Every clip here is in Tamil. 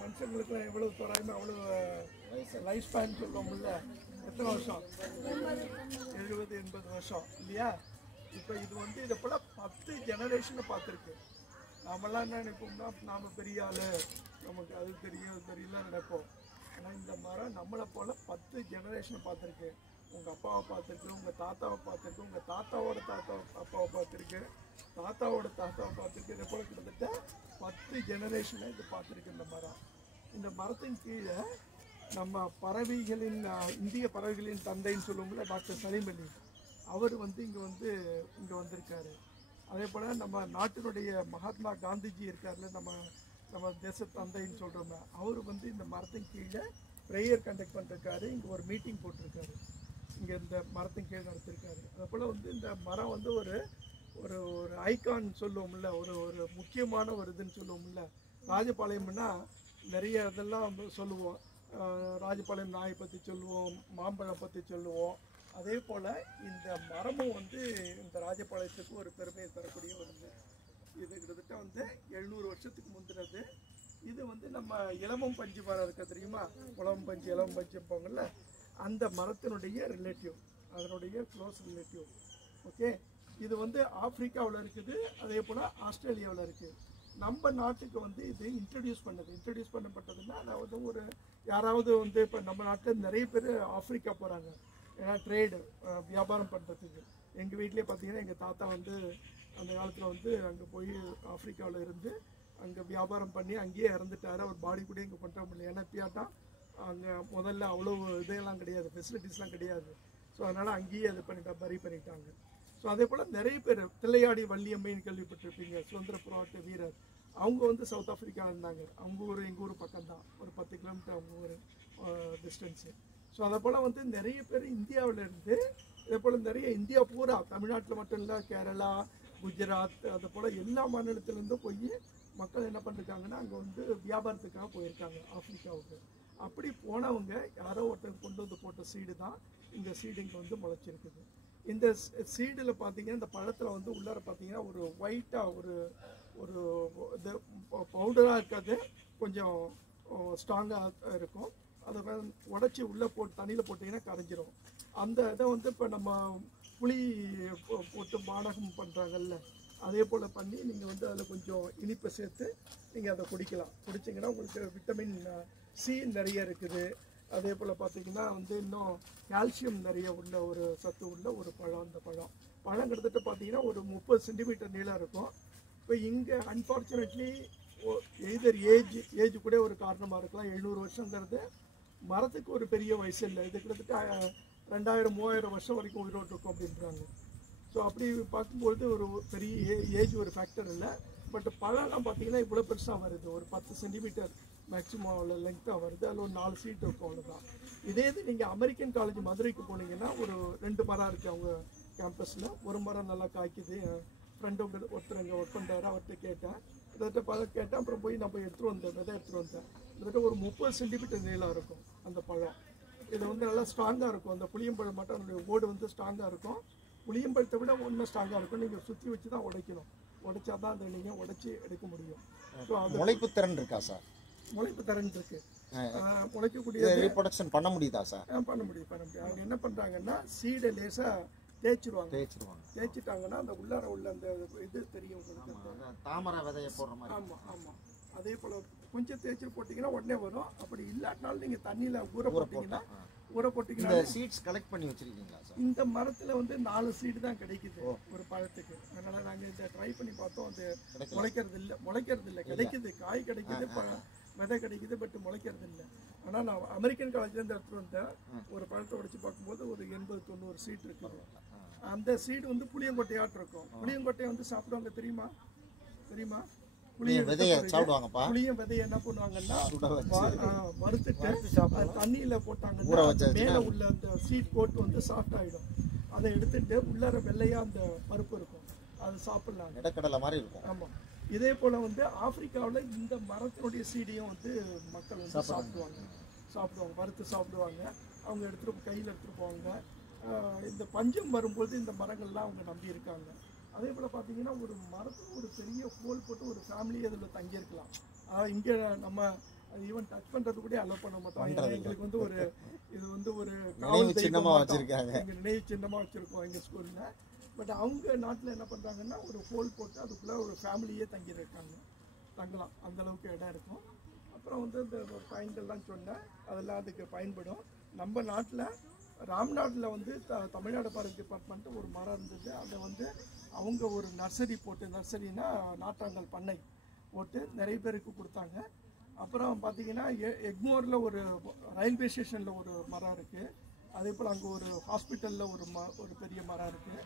மனுஷங்களுக்குலாம் எவ்வளவு தோராயமா அவ்வளவு லைஃப் ஸ்பேன் சொல்லுவோம்ல, எத்தனை வருஷம்? 70-80 வருஷம் இல்லையா? இப்போ இது வந்து இதை போல 10 ஜெனரேஷனை பார்த்துருக்கு. நாமெல்லாம் என்ன நினைப்போம்னா, நாம் பெரிய ஆள், நமக்கு அது தெரியும் தெரியல நினைப்போம். ஆனால் இந்த மரம் நம்மளை போல் 10 ஜெனரேஷனை பார்த்துருக்கு. உங்கள் அப்பாவை பார்த்துருக்கு, உங்கள் தாத்தாவை பார்த்துருக்கு, உங்கள் தாத்தாவோட அப்பாவை பார்த்துருக்கு, தாத்தாவோட தாத்தாவை பார்த்துருக்கு. இதை போல் கிட்டத்தட்ட 10 ஜெனரேஷனை இது பார்த்துருக்கு இந்த மரம். இந்த மரத்தின் கீழே நம்ம பறவைகளின் இந்திய பறவைகளின் தந்தைன்னு சொல்லுவோம்ல, டாக்டர் சலீம் அலி, அவர் வந்து இங்கே வந்திருக்காரு. அதே போல் நம்ம நாட்டினுடைய மகாத்மா காந்திஜி இருக்கார்ல, நம்ம தேச தந்தைன்னு சொல்கிறோமே, அவர் வந்து இந்த மரத்தின் கீழே ப்ரேயர் கண்டக்ட் பண்ணிருக்காரு. இங்கே ஒரு மீட்டிங் போட்டிருக்காரு, இங்கே இந்த மரத்தின் கீழே நடத்திருக்காரு. அதே போல் வந்து இந்த மரம் வந்து ஒரு ஒரு ஒரு ஐகான் சொல்லுவோம்ல, ஒரு ஒரு முக்கியமான ஒரு இதுன்னு சொல்லுவோம்ல. ராஜபாளையம்னா நிறைய இதெல்லாம் சொல்லுவோம். ராஜபாளையம் நாயை பற்றி சொல்லுவோம், மாம்பழம் பற்றி சொல்லுவோம். அதே போல் இந்த மரமும் வந்து இந்த ராஜபாளையத்துக்கு ஒரு பெருமையை தரக்கூடிய ஒரு இது. கிட்டத்தட்ட வந்து 700 வருஷத்துக்கு முந்தினது. இது வந்து நம்ம இளமம் பஞ்சு மரம் இருக்க தெரியுமா, இளம் பஞ்சு போங்கள்ல, அந்த மரத்தினுடைய ரிலேட்டிவ், அதனுடைய க்ளோஸ் ரிலேட்டிவ். ஓகே, இது வந்து ஆப்பிரிக்காவில் இருக்குது, அதே போல் ஆஸ்திரேலியாவில் இருக்குது. நம்ம நாட்டுக்கு வந்து இது இன்ட்ரடியூஸ் பண்ணப்பட்டதுன்னா, நான் வந்து ஒரு யாராவது வந்து இப்போ நம்ம நாட்டில் நிறைய பேர் ஆப்பிரிக்கா போகிறாங்க, ஏன்னா ட்ரேடு வியாபாரம் பண்ணுறதுக்கு. எங்கள் வீட்டிலே பார்த்தீங்கன்னா எங்கள் தாத்தா வந்து அந்த காலத்தில் வந்து அங்கே போய் ஆப்பிரிக்காவில் இருந்து அங்கே வியாபாரம் பண்ணி அங்கேயே இறந்துட்டார். அவர் பாடி கூட இங்கே பண்ணுற முடியல, ஏன்னா பியாட்டான் அங்கே முதல்ல அவ்வளோ இதெல்லாம் கிடையாது, ஃபெசிலிட்டிஸ்லாம் கிடையாது. ஸோ அதனால் அங்கேயே அது பறி பண்ணிட்டாங்க. ஸோ அதே போல் நிறைய பேர் தில்லையாடி வள்ளியம்மைன்னு கேள்விப்பட்டிருப்பீங்க, சுதந்திர போராட்ட வீரர். அவங்க வந்து சவுத் ஆஃப்ரிக்கா இருந்தாங்க. அவங்க ஊர் எங்கள் ஊர் பக்கம்தான், ஒரு 10 கிலோமீட்டர் அவங்க ஊர் டிஸ்டன்ஸு. ஸோ அதை போல் வந்து நிறைய பேர் இந்தியாவில் இருந்து, இதே போல் நிறைய இந்தியா பூரா, தமிழ்நாட்டில் மட்டும் இல்லை, கேரளா, குஜராத், அதை போல் எல்லா மாநிலத்திலேருந்தும் போய் மக்கள் என்ன பண்ணிருக்காங்கன்னா அங்கே வந்து வியாபாரத்துக்காக போயிருக்காங்க ஆப்பிரிக்காவுக்கு. அப்படி போனவங்க யாரோ ஒருத்தர் கொண்டு வந்து போட்ட சீடு தான் இந்த சீடு இங்கே வந்து முளைச்சிருக்குது. இந்த சீடில் பார்த்தீங்கன்னா, இந்த பழத்தில் வந்து உள்ளார பார்த்தீங்கன்னா ஒரு ஒயிட்டாக ஒரு ஒரு இது பவுடராக இருக்காது, கொஞ்சம் ஸ்ட்ராங்காக இருக்கும். அதை உடச்சி உள்ளே தண்ணியில் போட்டிங்கன்னா கரைஞ்சிரும். அந்த இதை வந்து இப்போ நம்ம புளி போட்டு பானகம் பண்ணுறாங்கல்ல, அதே போல் பண்ணி நீங்கள் வந்து அதில் கொஞ்சம் இனிப்பை சேர்த்து நீங்கள் அதை குடிச்சிங்கன்னா உங்களுக்கு விட்டமின் சி நிறைய இருக்குது. அதே போல் பார்த்தீங்கன்னா வந்து இன்னும் கால்சியம் நிறைய உள்ள ஒரு சத்து உள்ள ஒரு பழம். அந்த பழம் கிட்டத்தட்ட பார்த்தீங்கன்னா ஒரு 30 சென்டிமீட்டர் நீளம் இருக்கும். இப்போ இங்கே அன்ஃபார்ச்சுனேட்லி எய்தர் ஏஜ் கூட ஒரு காரணமாக இருக்கலாம். 700 வருஷங்கிறது மரத்துக்கு ஒரு பெரிய வயசு இல்லை, இது கிட்டத்தட்ட 2000-3000 வருஷம் வரைக்கும் உயிரோடு இருக்கும் அப்படின்றாங்க. ஸோ அப்படி பார்க்கும்பொழுது ஒரு பெரிய ஏஜ் ஒரு ஃபேக்டர் இல்லை. பட் பழம்லாம் பார்த்தீங்கன்னா இவ்வளோ பெருசாக வருது, ஒரு 10 சென்டிமீட்டர் மேக்ஸிமம் அவ்வளோ லெங்க்த்தாக வருது. அதில் ஒரு 4 சீட் இருக்கும், அவ்வளோதான். இதே இது நீங்கள் அமெரிக்கன் காலேஜ் மதுரைக்கு போனீங்கன்னா ஒரு 2 மரம் இருக்குது அவங்க கேம்பஸில். ஒரு மரம் நல்லா காய்க்குது. என் ஃப்ரெண்டு ஒருத்தர் அங்கே ஒர்க் பண்ணுறாரு, அவர்கிட்ட கேட்டேன். கிட்டத்தட்ட பழம் கேட்டேன். அப்புறம் போய் நம்ம எடுத்துகிட்டு வந்தேன், விதை எடுத்துகிட்டு வந்தேன். கிட்டத்தட்ட ஒரு 30 சென்டிமீட்டர் நீளம் இருக்கும் அந்த பழம். இது வந்து நல்லா ஸ்ட்ராங்காக இருக்கும். அந்த புளியம்பழம் மட்டும் அதனுடைய ஓடு வந்து ஸ்ட்ராங்காக இருக்கும். புளியம்பழத்தை விட ஒன்றும் ஸ்ட்ராங்காக இருக்கும். நீங்கள் சுற்றி வச்சு தான் உடைக்கணும், உடைச்சா தான் அதை நீங்கள் உடைச்சி எடுக்க முடியும். ஸோ அது முளைப்பு திறன் இருக்கா சார்? முளைப்பு திறன் இருக்கு. முளைக்கக்கூடிய ரீப்ரொடக்ஷன் பண்ண முடியுதா சார்? பண்ண முடியும். அவங்க என்ன பண்ணுறாங்கன்னா சீடை லேசாக தேய்ச்சிட்டாங்கன்னா அந்த உள்ளார உள்ள அந்த இது தெரியும் உங்களுக்கு, தாமரை விதையை போடுற மாதிரி. ஆமாம். அதே போல் கொஞ்சம் தேய்ச்சி போட்டிங்கன்னா உடனே வரும். அப்படி இல்லாட்டினாலும் நீங்கள் தண்ணியில் ஊற போட்டிங்கன்னா சீட்ஸ் கலெக்ட் பண்ணி வச்சிருக்கீங்களா சார்? இந்த மரத்தில் வந்து 4 சீடு தான் கிடைக்குது ஒரு பழத்துக்கு. அதனால் நாங்கள் இதை ட்ரை பண்ணி பார்த்தோம், அது முளைக்கிறது இல்லை. கிடைக்குது, காய் கிடைக்குது, விதை கிடைக்குது, பட் முளைக்கிறது இல்லை. ஆனால் நான் அமெரிக்கன் காலேஜ்லேருந்து எடுத்துகிட்டு வந்தேன். ஒரு பழத்தை உடைச்சு பார்க்கும்போது ஒரு 80-90 சீட் இருக்குது. அந்த சீடு வந்து புளியங்கொட்டையாட்டு இருக்கும். புளியங்கொட்டையை வந்து சாப்பிடுவாங்க தெரியுமா? புளிய விதையை என்ன பண்ணுவாங்கன்னா வறுத்துட்டு தண்ணியில போட்டாங்கன்னா மேல உள்ள அந்த சீட் கோட் வந்து சாஃப்ட் ஆயிடும். அதை எடுத்துட்டு உள்ளார வெள்ளையா அந்த பருப்பு இருக்கும், அதை சாப்பிடலாம், இடக்கடலை மாதிரி இருக்கும். ஆமா. இதே போல வந்து ஆப்பிரிக்காவில் இந்த மரத்தினுடைய சீடையும் வந்து மக்கள் வந்து சாப்பிடுவாங்க, வறுத்து சாப்பிடுவாங்க. அவங்க கையில் எடுத்துட்டு போவாங்க. இந்த பஞ்சம் வரும்போது இந்த மரங்கள்லாம் அவங்க நம்பி இருக்காங்க. அதே போல் பார்த்தீங்கன்னா ஒரு மரத்துக்கு ஒரு பெரிய ஹோல் போட்டு ஒரு ஃபேமிலி அதில் தங்கியிருக்கலாம். இங்கே நம்ம ஈவன் டச் பண்ணுறது கூட அலோவ் பண்ண மாட்டோம். எங்களுக்கு வந்து ஒரு இது வந்து ஒரு நினைவு சின்னமாக வச்சுருக்காங்க. எங்கள் நினைவு சின்னமாக வச்சுருக்கோம் எங்கள் ஸ்கூலில். பட் அவங்க நாட்டில் என்ன பண்ணுறாங்கன்னா ஒரு ஹோல் போட்டு அதுக்குள்ளே ஒரு ஃபேமிலியே தங்கியிருக்காங்க, தங்கலாம், அந்தளவுக்கு இடம் இருக்கும். அப்புறம் வந்து இந்த பாயிண்ட்லாம் சொன்னேன், அதெல்லாம் அதுக்கு பயன்படும். நம்ம நாட்டில் ராம்நாட்டில் வந்து தமிழ்நாடு ஃபாரஸ்ட் டிபார்ட்மெண்ட்டு ஒரு மரம் இருந்தது. அதை வந்து அவங்க ஒரு நர்சரி போட்டு, நர்சரினா நாட்டாங்கல் பண்ணை போட்டு நிறைய பேருக்கு கொடுத்தாங்க. அப்புறம் பார்த்தீங்கன்னா எக்மோரில் ஒரு ரயில்வே ஸ்டேஷனில் ஒரு மரம் இருக்குது. அதே போல் அங்கே ஒரு ஹாஸ்பிட்டலில் ஒரு பெரிய மரம் இருக்குது.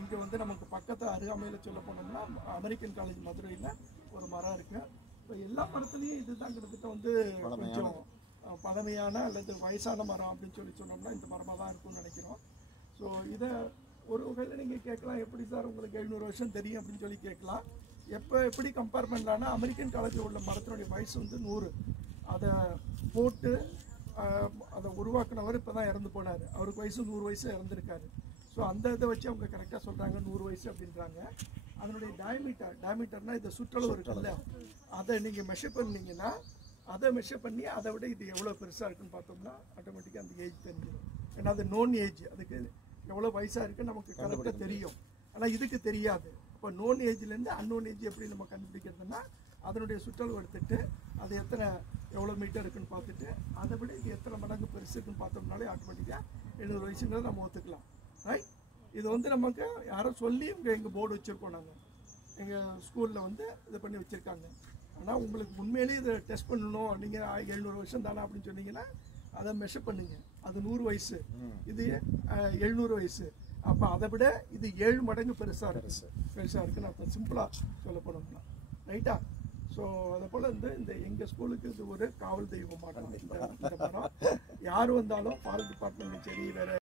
இங்கே வந்து நமக்கு பக்கத்து அருகாமையில் சொல்ல போனோம்னா அமெரிக்கன் காலேஜ் மதுரையில் ஒரு மரம் இருக்குது. இப்போ எல்லா மரத்துலேயும் இதுதான் கிட்டத்தட்ட வந்து கொஞ்சம் பழமையான அல்லது வயசான மரம் அப்படின்னு சொன்னோம்னா இந்த மரமாக தான் இருக்கும்னு நினைக்கிறோம். ஸோ இதை ஒரு வகையில் நீங்கள் கேட்கலாம், எப்படி சார் உங்களுக்கு 700 வருஷம் தெரியும் அப்படின்னு சொல்லி கேட்கலாம். எப்படி கம்பேர் பண்ணலான்னா அமெரிக்கன் காலேஜில் உள்ள மரத்தினுடைய வயசு வந்து 100. அதை போட்டு அதை உருவாக்குனவர் இப்போ தான் இறந்து போனார். அவருக்கு வயசு 100 வயசு இறந்துருக்காரு. ஸோ அந்த இதை வச்சு அவங்க கரெக்டாக சொல்கிறாங்க 100 வயசு அப்படின்றாங்க. அதனுடைய டயமீட்டர்னால் இந்த சுற்றளவு இருக்குல்ல, அதை நீங்கள் மெஷர் பண்ணிங்கன்னா அதை மெஷர் பண்ணி அதை விட இது எவ்வளோ பெருசாக இருக்குன்னு பார்த்தோம்னா ஆட்டோமேட்டிக்காக அந்த ஏஜ் தெரிஞ்சிடும். ஏன்னா அது நோன் ஏஜ், அதுக்கு எவ்வளோ வயசாக இருக்குன்னு நமக்கு கரெக்டாக தெரியும். ஆனால் இதுக்கு தெரியாது. இப்போ நோன் ஏஜ்லேருந்து அன்னோன் ஏஜ் எப்படி நம்ம கண்டுபிடிக்கிறதுனா அதனுடைய சுற்றளவு எடுத்துட்டு அது எவ்வளோ மீட்டர் இருக்குன்னு பார்த்துட்டு அதை விட இது எத்தனை மடங்கு பெருசு இருக்குன்னு பார்த்தோம்னாலே ஆட்டோமேட்டிக்காக 700 வயசுங்கிறத நம்ம ஒத்துக்கலாம். ரைட்? இது வந்து நமக்கு யாரோ சொல்லி எங்கள் போர்டு வச்சுருக்கோம், நாங்கள் எங்கள் ஸ்கூலில் வந்து இதை பண்ணி வச்சுருக்காங்க. ஆனால் உங்களுக்கு உண்மையிலேயே இதை டெஸ்ட் பண்ணணும், நீங்கள் 700 வருஷம் தானே அப்படின்னு சொன்னீங்கன்னா அதை மெஷர் பண்ணுங்க. அது 100 வயசு, இது 700 வயசு. அப்போ அதை விட இது 7 மடங்கு பெருசாக இருக்குன்னு அர்த்தம், சிம்பிளாக சொல்ல போனோம்னா. ரைட்டா? ஸோ அதை போல் இந்த எங்கள் ஸ்கூலுக்கு இது ஒரு காவல் தெய்வம் மாட்டோம். இந்த மரம் யார் வந்தாலும் ஃபாரஸ்ட் டிபார்ட்மெண்ட் சரி, வேறு